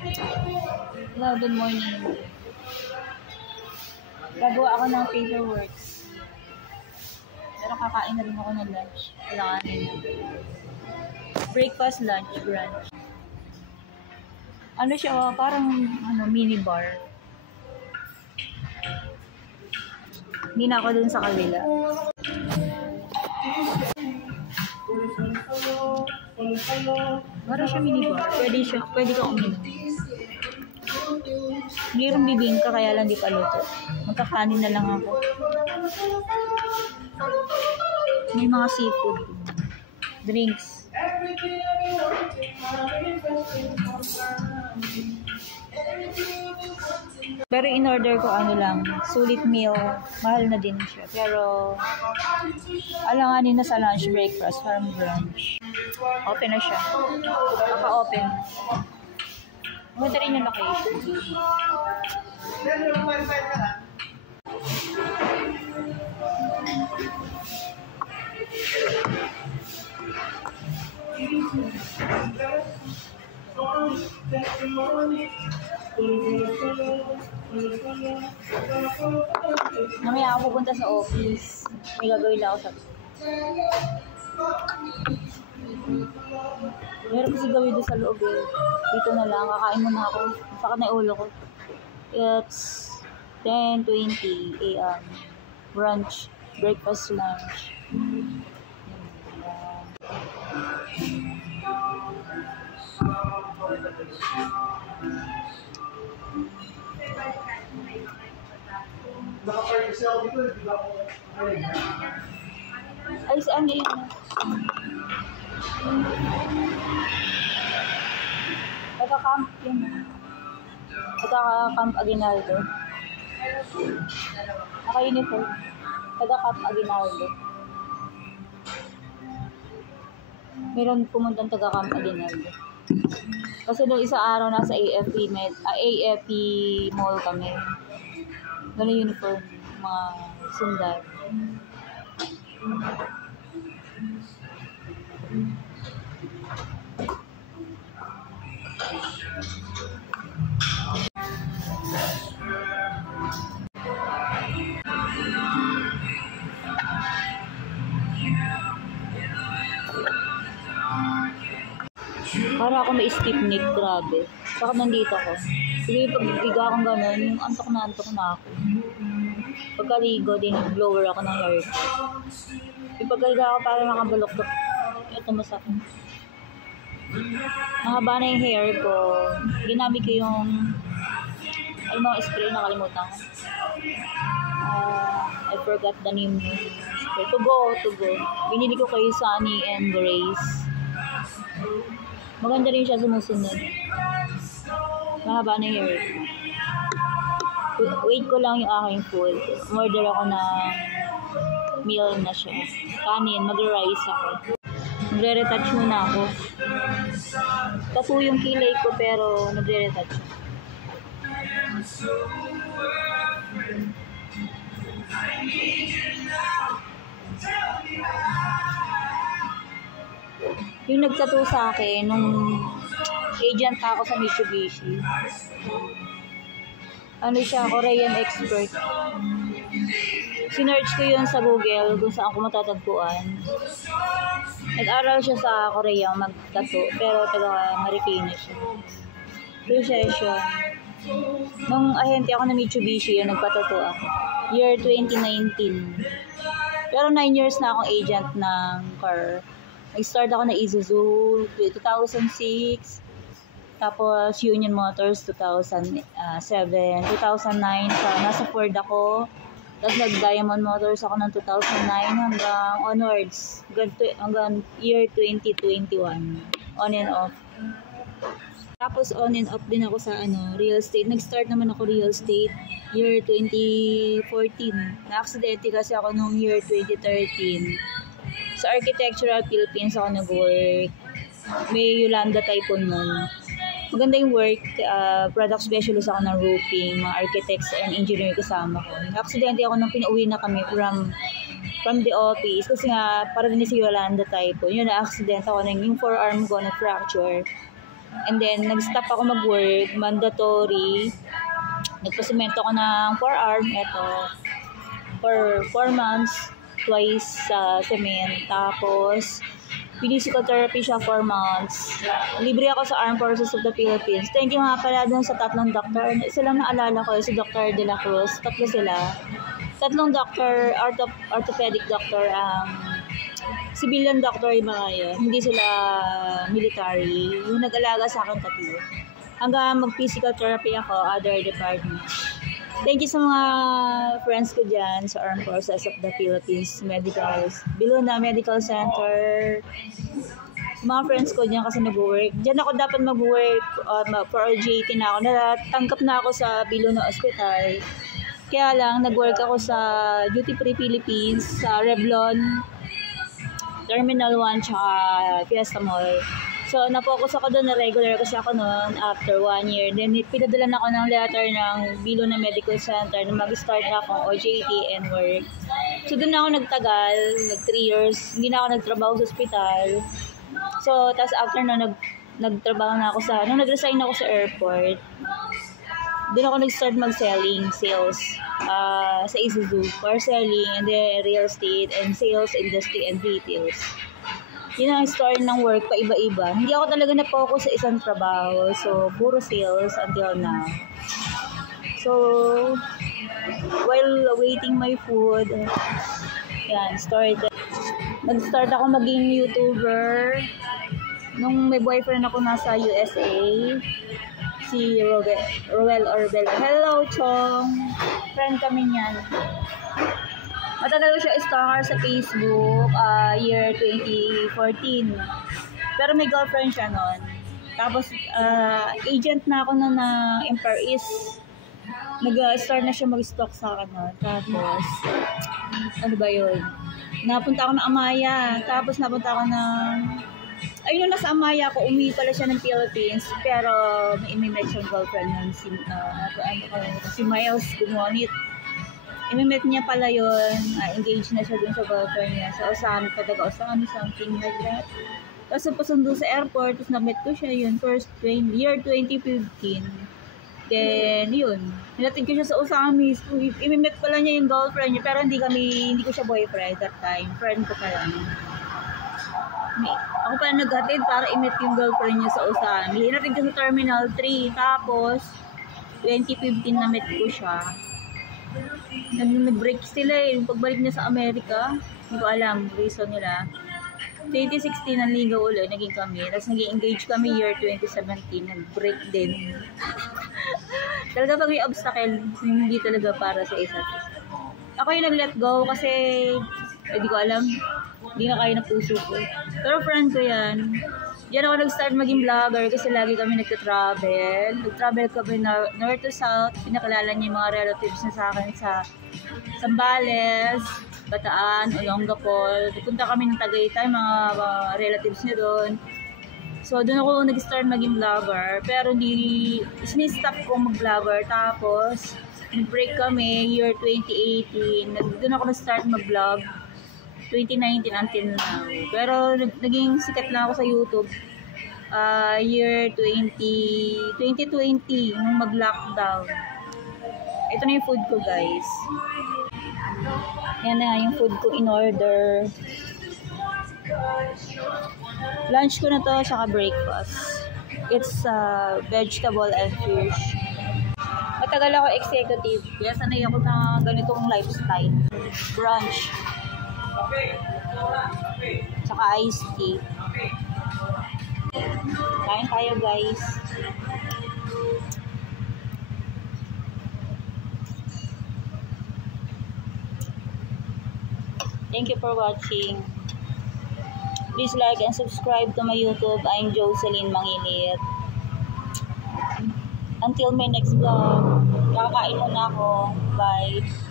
Hello, good morning. Gagawa ako ng paperwork. Pero kakain na rin ako ng lunch. Kailanganin na. Breakfast, lunch, brunch. Ano siya, parang mini bar. Hindi na ako dun sa kabila. Parang siya mini bar. Pwede ka uminom. Mayroong bibingka kaya lang di pa luto. Magkakanin na lang ako. May mga seafood. Drinks. Pero in-order ko sulit meal. Mahal na din siya. Pero alanganin na sa lunch, breakfast, farm brunch. Open na siya. Naka-open. Maganda rin yung location. Mamaya ako pupunta sa office. May gagawin lang ako sa meron kasi gawin doon sa loob eh. Dito na lang, kakain muna ako. Sakit na ulo ko. It's 10:20 a.m. Brunch, breakfast, lunch. Ay, saan na yun? Taga-camp yun. Taga-camp Aguinaldo. Naka-uniform. Taga-camp Aguinaldo. Meron pumuntang taga-camp Aguinaldo. Kasi nung isang araw nasa AFP mall kami. Ganun uniform. Mga sundalo. Para ako may stiff neck, grabe. Saka nandito ako. Sige, pag higa akong gano'n, yung antok na ako. Pagkaligo, din blower ako ng hair ko. Yung pagkaliga ako, parang nakabalok-balok. Ito masakit. Mahaba na yung hair ko. Ginamit ko yung mga spray, nakalimutan ko. I forgot the name ng spray. To go. Binili ko kay Sunny and Grace. Maganda rin siya sumusunod. Mahaba na yung hair. Wait ko lang yung aking food. Order ako na meal na siya. Kanin, mag-rice ako. Nagre-retouch muna ako. Tattoo yung kilay ko pero nagre-retouch ako. Yung nagtattoo sa akin nung agent ako sa Mitsubishi. Ano siya, Korean expert. Sinearch ko yun sa Google kung saan ko matatagpuan. Nag-aral siya sa Korea mag-tattoo, pero taga-Marikina siya. True session. Nung ahente ako na Mitsubishi, yun, nagpatattoo ako. Year 2019. Pero 9 years na akong agent ng car. Nag-start ako na Isuzu 2006. Tapos Union Motors 2007. 2009 nasa Ford ako. Tapos nag-Diamond Motors ako ng 2009 hanggang onwards. Hanggang year 2021. On and off. Tapos on and off din ako sa real estate. Nag-start naman ako real estate year 2014. Na-aksidente kasi ako nung year 2013. Sa Architectural Philippines ako nag-work. May Yolanda Typhoon nun. Maganda yung work. Product specialist ako ng roofing. Mga architects and engineer kasama ko. Na-aksidente ako nung pinauwi na kami from the office. Kasi nga, para din si Yolanda Typhoon. Yun, na-aksidente ako. Yung forearm ko na-fracture. And then, nag-stop ako mag-work, mandatory. Nagpasemento ko ng forearm, eto, for 4 months, twice sa cement. Tapos, physical therapy siya 4 months. Libre ako sa Armed Forces of the Philippines. Thank you nga pala dun sa 3 doktor. Isa lang naalala ko, si Dr. De La Cruz. 3 sila. 3 doctor, orthopedic doctor, civilian doctor yung mga yun. Hindi sila military. Yung nag-alaga sa akin 3. Hanggang mag-physical therapy ako, other departments. Thank you sa mga friends ko dyan sa Armed Forces of the Philippines Medicals. Biluna Medical Center. Mga friends ko dyan kasi nag-work. Dyan ako dapat mag-work for OJT na ako. Natanggap na ako sa Biluna Hospital. Kaya lang, nag-work ako sa Duty Free Philippines, sa Revlon, Terminal 1, tsaka Fiesta Mall. So, na-focus ako doon na regular kasi ako noon after 1 year. Then, pinadala na ako ng letter ng Biluna Medical Center na mag-start na akong OJT and work. So, doon na ako nagtagal, 3 years. Hindi na ako nagtrabaho sa ospital. So, tapos after na nagtrabaho na ako nung nag-resign ako sa airport, doon ako nag-start mag-selling, sales sa Isuzu, car selling, and then real estate, and sales, industry, and retails. Yun ang story ng work, pa-iba-iba. Hindi ako talaga na-focus sa isang trabaho, so puro sales until now. So, while waiting my food, yan, nag-start ako maging YouTuber nung may boyfriend ako nasa USA. Si Roel Orbel. Hello, Chong. Friend kami niyan. Matagal ko siya stalker sa Facebook, year 2014. Pero may girlfriend siya noon. Tapos, agent na ako noon ng Empire East. Nag-start na siya mag-stalk sa akin noon. Tapos, ano ba yun? Napunta ako ng Amaya. Tapos, napunta ako ng... Ayun, nung nasa Amaya ako, umuwi pala siya ng Philippines, pero may imimet siyang girlfriend nun, si Miles Gumonit. Imimet niya pala yun, engaged na siya dun sa girlfriend niya. So, taga-Osami, something like that. Tapos, pasundo sa airport, tapos na-met ko siya yun, year 2015. Then, yun, nilatid ko siya sa Osami. So, imimet pala niya yung girlfriend niya, pero hindi ko siya boyfriend that time, friend ko pa lang. Ako pa naghatid para i-meet yung girlfriend niya sa Osami. Hinatid ko sa Terminal 3. Tapos, 2015 na-meet ko siya. Nag-break sila Yung pagbalik niya sa Amerika, hindi ko alam, reason nila. 2016, nanligaw ulit, naging kami. Tapos naging engage kami year 2017, nag-break din. Talaga pag may obstacle, hindi talaga para sa isa't isa. Ako yung nag-let go kasi, hindi ko alam. Hindi na kaya ng puso ko. Pero friend ko yan. Diyan ako nag-start maging vlogger kasi lagi kami nagta-travel. Nag-travel kami na north to south. Pinakilala niya yung mga relatives na sa akin sa Zambales, Bataan, Olongapo. Pupunta kami ng Tagaytay, mga relatives niya doon. So, doon ako nag-start maging vlogger. Pero sinistop ko mag-vlogger. Tapos, nag-break kami year 2018. Doon ako nag-start mag-vlog. 2019 until now. Pero naging sikat na ako sa YouTube year 2020 nung mag-lockdown. Ito na yung food ko, guys. Yan na yung food ko in order. Lunch ko na to, saka breakfast. It's vegetable and fish. Matagal ako executive. Kaya sanay ako na ganitong lifestyle. Brunch. Tsaka iced tea. Kain tayo, guys. Thank you for watching. Please like and subscribe to my YouTube. I'm Jocelyn Mangilit. Until my next vlog. Kakain muna ako. Bye.